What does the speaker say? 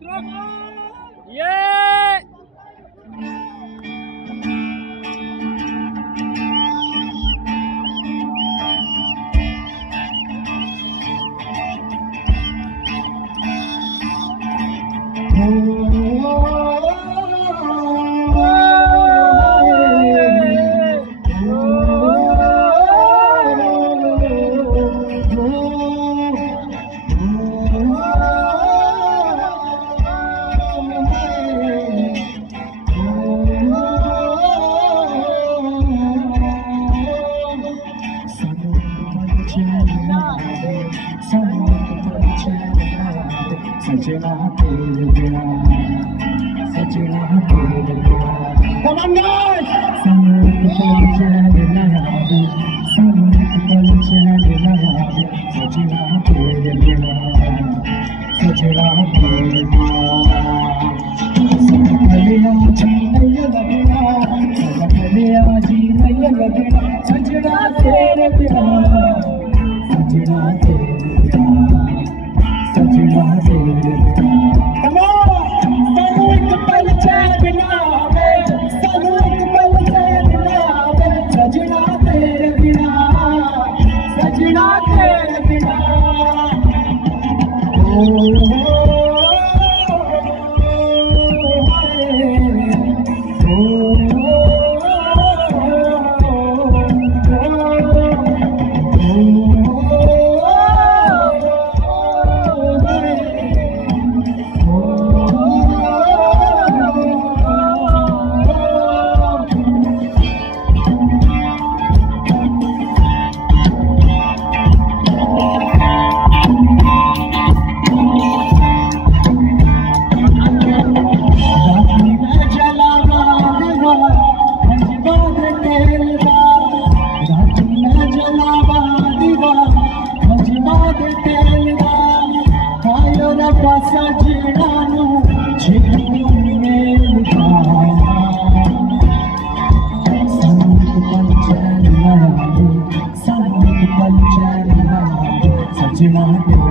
ये सजना तेरे बिना सजना तेरे बिना कमांडर संग पल चैन न आवे संग पल चैन न आवे सजना तेरे बिना सजना तेरे बिना सजकलिया जी नहीं लगना सजकलिया जी नहीं लगना सजना तेरे बिना सजना तेरे बिना सजना तेरे बिना come on सानू एक पल चैन ना आवे सानू एक पल चैन ना आवे सजना तेरे बिना सजना तेरे बिना सजना